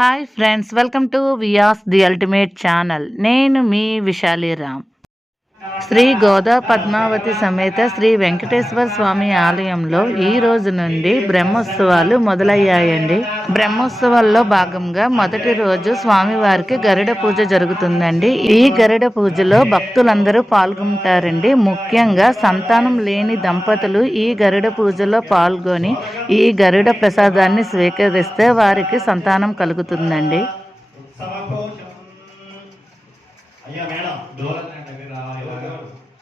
Hi friends welcome to వియాస్ the ultimate channel నేను మీ విశాలిరామ్ శ్రీ గోదా పద్మావతి సమేత శ్రీ వెంకటేశ్వర స్వామి ఆలయంలో ఈ రోజు నుండి బ్రహ్మోత్సవాలు మొదలయ్యాయండి. బ్రహ్మోత్సవాల్లో భాగంగా మొదటి రోజు స్వామివారికి గరుడ పూజ జరుగుతుందండి. ఈ గరుడ పూజలో భక్తులందరూ పాల్గొంటారండి. ముఖ్యంగా సంతానం లేని దంపతులు ఈ గరుడ పూజలో పాల్గొని ఈ గరుడ ప్రసాదాన్ని స్వీకరిస్తే వారికి సంతానం కలుగుతుందండి. అయ్యా మేడం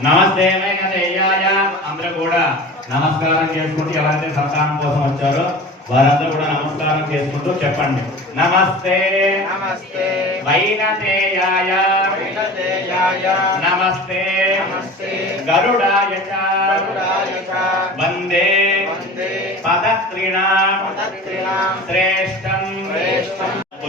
నమస్తే అందరూ కూడా నమస్కారం చేసుకుంటూ ఎవరైతే సంతానం కోసం వచ్చారో వారందరూ కూడా నమస్కారం చేసుకుంటూ చెప్పండి. నమస్తే. నమస్తే. వైనతేయాయ. నమస్తే. నమస్తే. గరుడాయ చ గరుడాయ చ వందే. వందే. పదత్రిణా. పదత్రిణాం. శ్రేష్టం. శ్రేష్టం.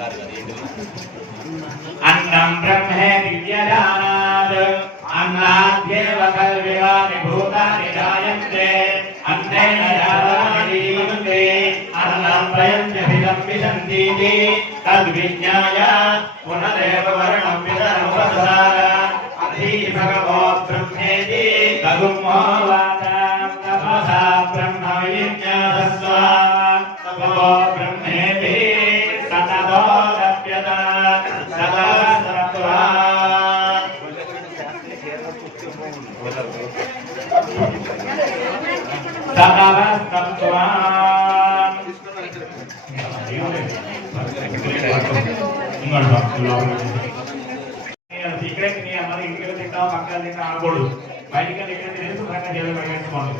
పెట్టిన అన్నం బ్రహ్మే దివ్యజానాద్ అన్నాద్యేవ కల్వివాని భూతాని జాయంతే అన్నేన జాతాని జీవంతే అన్నం ప్రయంత్యభిదం విశంతీతి తద్విజ్ఞాయ పునరేవ వర్ణం అధీ భగవో బ్రహ్మేతి తపసా బ్రహ్మ విజ్ఞాసస్వ సీక్రెట్ నీ అమ్మ ఇంటికి తింటావు పక్కన తింటా అనకూడదు బయటికి వెళ్ళి ఇక్కడ తినేసి పక్కన చేయాలి పరిగెత్తుకోండి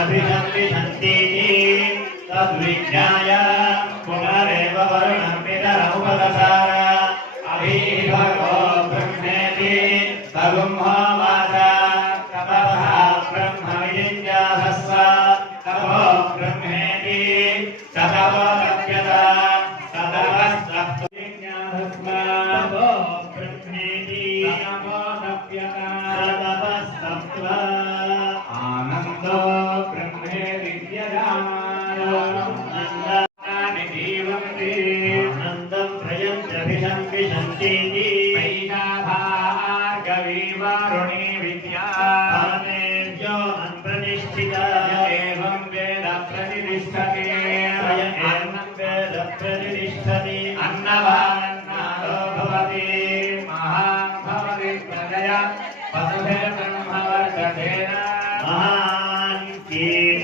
अभिनन्ति सन्ति तद्विज्ञाय గృహే విద్యదానాన్ని జీవంతి ఆనందం ప్రయంత్యభిషం వేద ప్రతిష్టతే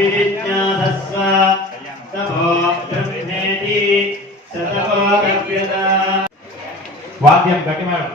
ब्रह्मविजिज्ञासस्व तपो ब्रह्मेति सतपो कव्यता వాద్యం గట్టి మేడం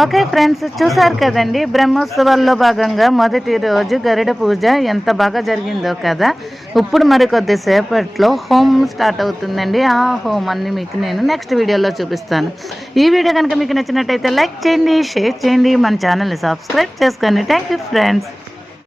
ఓకే ఫ్రెండ్స్ చూసారు కదండి బ్రహ్మోత్సవాల్లో భాగంగా మొదటి రోజు గరుడ పూజ ఎంత బాగా జరిగిందో కదా. ఇప్పుడు మరి కొద్దిసేపట్లో హోమ్ స్టార్ట్ అవుతుందండి. ఆ హోమ్ అన్ని మీకు నేను నెక్స్ట్ వీడియోలో చూపిస్తాను. ఈ వీడియో కనుక మీకు నచ్చినట్టయితే లైక్ చేయండి షేర్ చేయండి మన ఛానల్ని సబ్స్క్రైబ్ చేసుకోండి. Thank you friends.